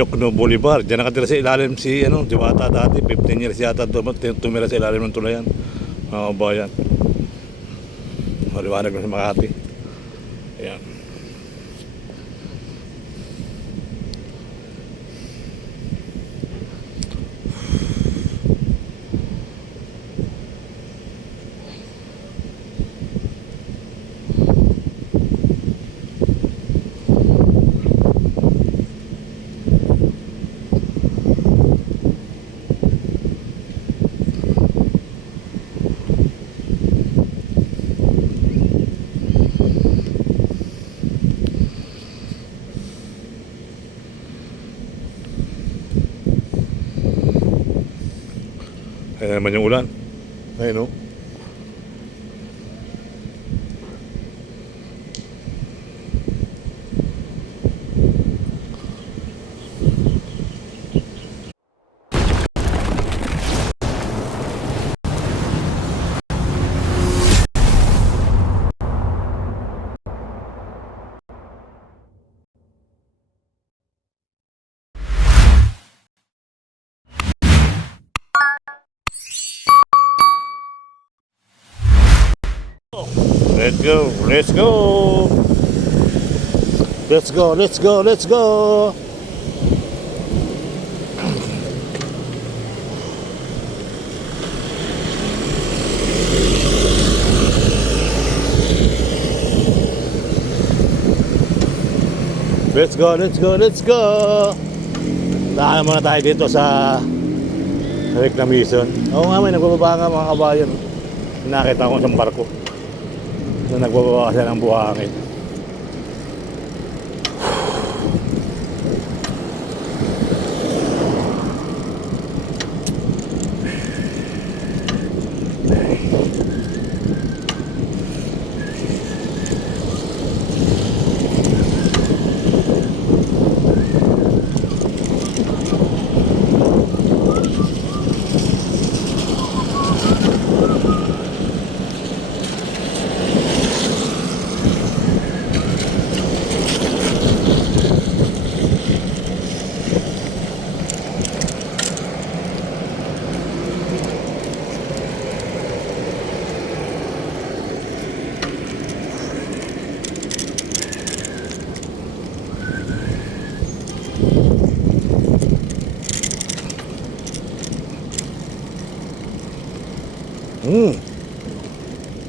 Jokno Bolivar. Diyan nakatira sa ilalim si Diwata dati. 15 years yata tumira sa ilalim ng tulayan. Mga kabayan. Maliwanag na sa Makati. Ayan. Ayan naman yung ulan. Ayun, oh. Let's go, let's go. Let's go, let's go, let's go. Let's go, let's go, let's go. Daan muna tayo dito sa reclamation. Oo nga, may nagbababa nga mga kabayan. Nakita ko isang barko na nagbababa kasi ng buhangin.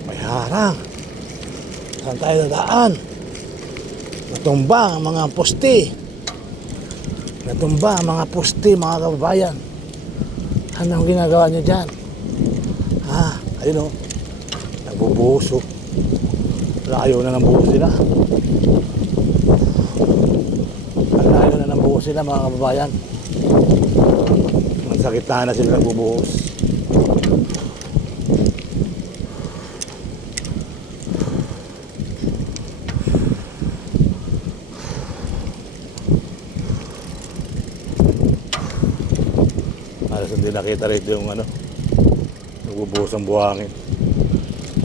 May harang. Saan tayo dadaan? Natumba ang mga poste. Natumba ang mga poste, mga kababayan. Anong ginagawa nyo dyan? Ayun o. Nagbubuhos o. Layo na ng buhos sila. Layo na ng buhos sila, mga kababayan. Magsakit na sila nagbubuhos. Hindi nakita rito yung nagbubuhos ang buhangin.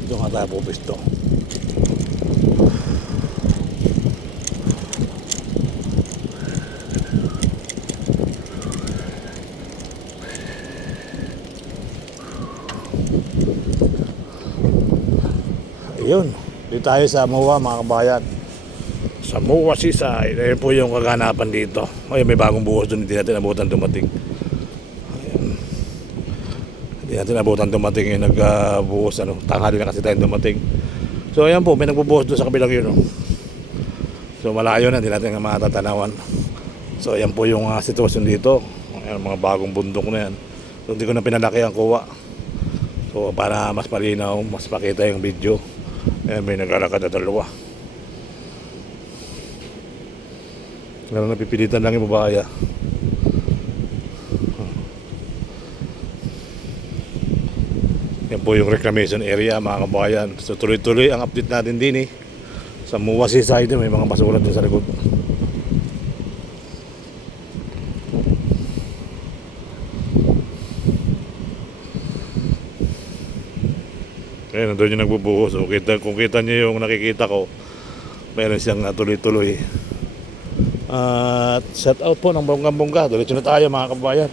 Doon nga tayo pupisto. Ayun, dito tayo sa MOA mga kabayan. Sa MOA Seaside. Ayun po yung kaganapan dito. Ayun, may bagong buhos doon. Hindi natin abutan dumating. Hindi natin abutan dumating yung nagbuhos. Tanghali na kasi tayo dumating. So ayan po, may nagbubuhos doon sa kabilang yun. So malayo na, hindi natin matatanawan. So ayan po yung sitwasyon dito. Ayan, mga bagong bundok na yan. So hindi ko na pinalaki ang kuha. So para mas malinaw, mas pakita yung video. Ayan, may naglalakad na dalawa. Ngayon napipilitan lang yung babae. Yan po yung reclamation area mga kabayan. So tuloy-tuloy ang update natin din sa MOA Seaside. May mga basura din sa likod. Ayan, nandun yung nagbubuhos. So, kung kita nyo yung nakikita ko, mayroon siyang tuloy-tuloy At shout out po ng bonggang-bongga. Diretso na tayo mga kababayan.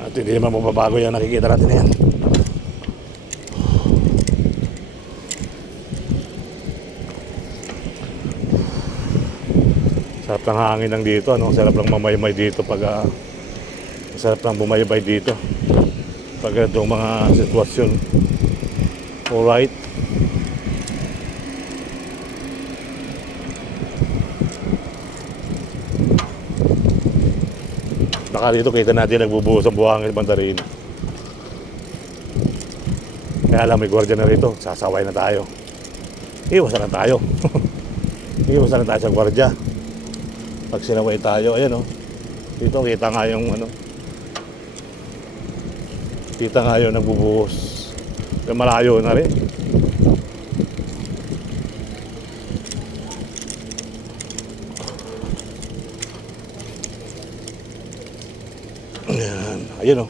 At hindi naman mababago yung nakikita natin na yan. Sarap ng hangin lang dito, ano? Sarap lang mamaymay dito pag sarap lang bumaybay dito pag itong mga sitwasyon. Alright. Baka dito kita natin nagbubuhos ang buhangin bandarin. Kaya lang may gwardiya na rito, sasaway na tayo. Iwasan na tayo. Iwasan na tayo sa gwardiya. Pag sinaway tayo, ayan o. Dito kita nga yung ano. Kita nga yung nagbubuhos. Kaya malayo na rin. Ayan, ayun o.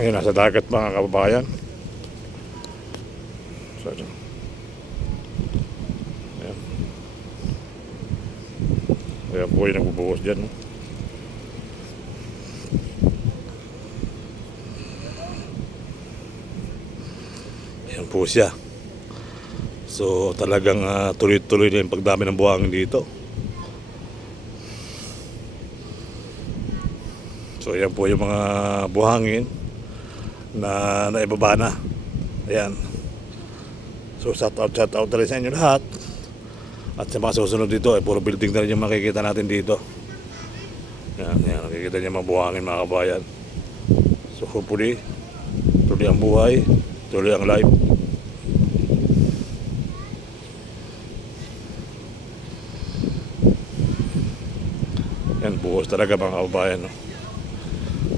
Ayun, nasa dagat mga kababayan. So, ayan. Ayan po yung nagbubuhos dyan. No? Ayan po siya. So talagang tuloy-tuloy na yung pagdami ng buhangin dito. So ayan po yung mga buhangin na naibaba na. Ayan. So shout out na rin sa inyo lahat. At sa mga susunod dito, puro building na rin yung makikita natin dito. Yan, nakikita niyo mga buhangin mga kabayan. So hopefully, tuloy ang buhay, tuloy ang life. Yan, buhos talaga mga kabayan. No?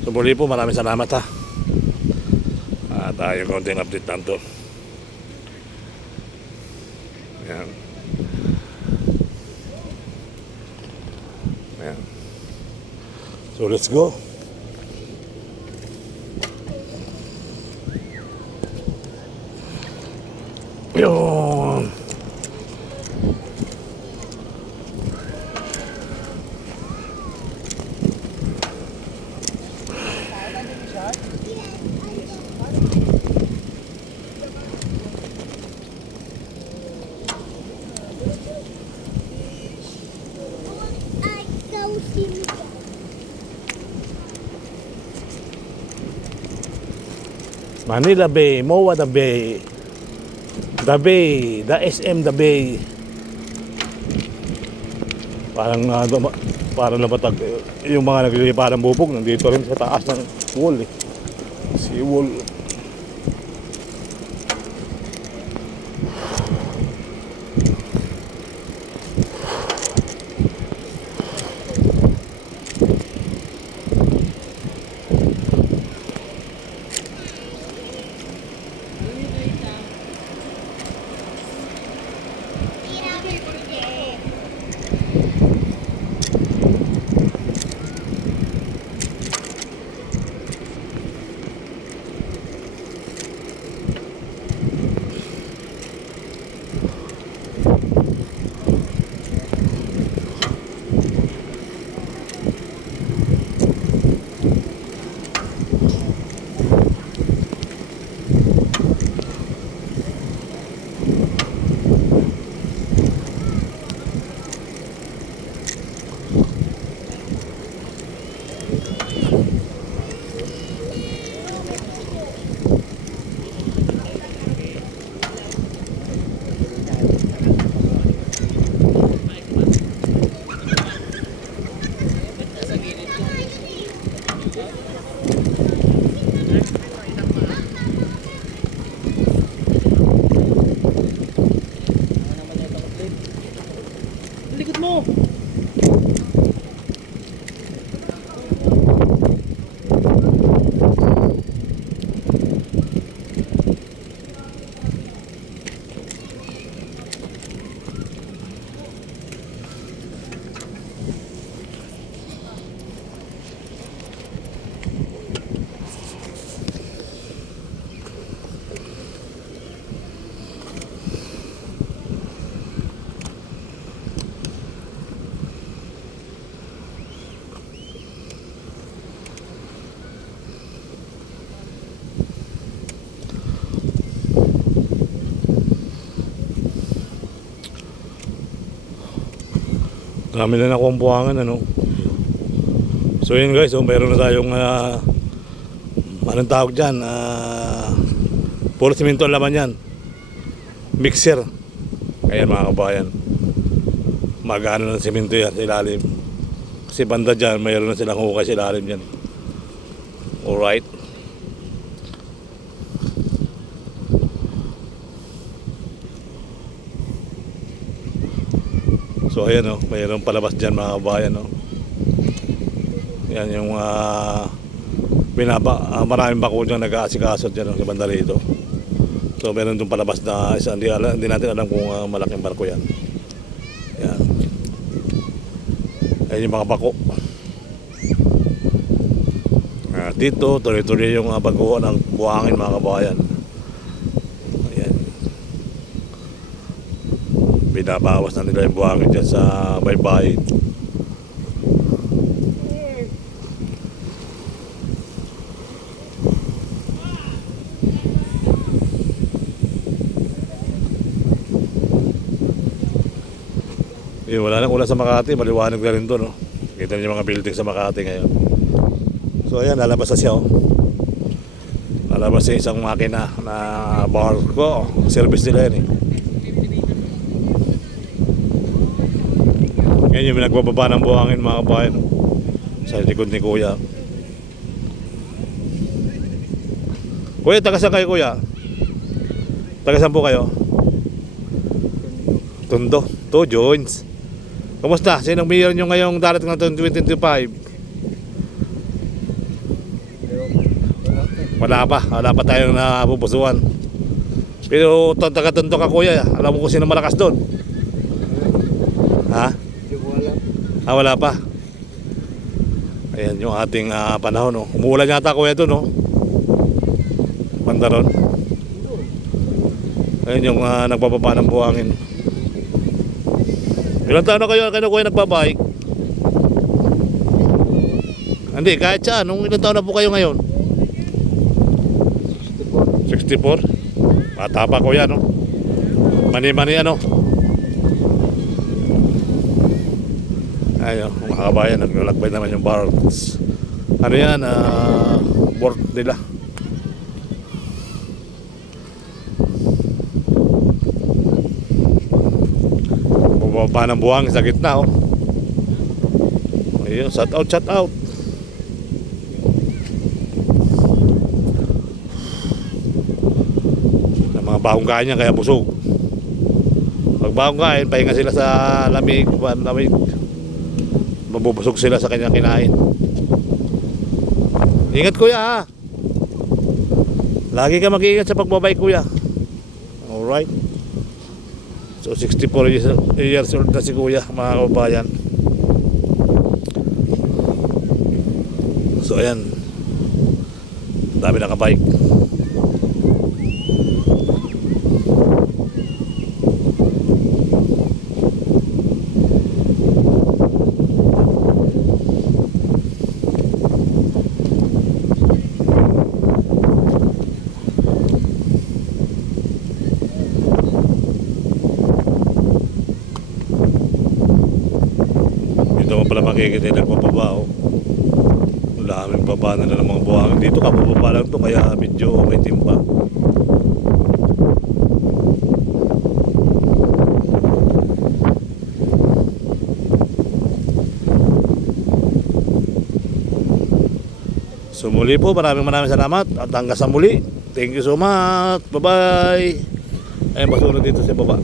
So muli po, maraming salamat ha. At yung konting update lang to. Yan. Ayan. So let's go. Yun. Manila Bay, MOA the Bay, the SM the Bay. Parang namatag yung mga naglilipa ng bubog nandito rin sa taas ng wall eh. Si wall. Dami na nakuha ang buwangan, ano. So yun guys, so meron na tayong anong tawag dyan, puro simento ang laman yan, mixer. Ayan mga kabayan, magano ng simento yan sa ilalim, kasi banda dyan mayroon na silang hukay sa ilalim yan. Alright, so ayan o, mayroon palabas dyan mga kabayan o. Yan yung maraming bako dyan nag-aasikasot dyan sa banda rito. So meron doon palabas na isa, hindi natin alam kung malaking barko yan. Yan. Ayan yung mga bako. Dito tuloy-tuloy yung baguhan ng buhangin mga kabayan. Ayan. Binabawas na nila yung buhangin dyan sa baybayin. Wala nang ulan sa Makati, maliwanag na rin doon, no? Kita niyo yung mga building sa Makati ngayon. So ayan, lalabas na siya, oh. Lalabas siya isang makina na barko. Service nila yan, eh. Ngayon yung nagbababa ng buhangin mga kabayan, sa likod ni Kuya. Kuya, taga saan kayo, Kuya? Taga saan po kayo? Tondo, to joins. Kumusta? Sinong mayor nyo ngayong darating na 2025? Wala pa tayong napupusuan. Pero taga-Tondo ka, Kuya. Alam mo kung sino malakas doon? Ha? Wala pa. Ayan yung ating panahon, no? Umuulan yata, Kuya, doon, no? Banda ron. Ayan yung nagbababa ng buhangin. Ilang taon na kayo Kuya nagbabike? Hindi, kahit saan. Nung ilang taon na po kayo ngayon? 64? Bata pa, Kuya, no? Mani-mani, ano? Ayun, mga kabayan, naglalakbay naman yung barks. Ano yan? Board nila. Bumaba ng buhangin sa gitna, oh. Ayun, shout out. Mga bagong kain niya kaya busog. Pag bagong kain, pahinga sila sa lamig. Mabubusog sila sa kanyang kinain. Ingat, Kuya, ha. Lagi ka mag-iingat sa pagbabike, Kuya. Alright. So 64 years old na si Kuya, mga kabayan. So ayan, dami nakabike. Dito mo pala makikita yung nagpapaba, oh. Ang daming baba na ng mga buhangin. Dito ka pababa lang to, kaya medyo may timpa. So muli po, maraming salamat at hanggang sa muli. Thank you so much. Bye bye. Ayun, basunod dito sa baba.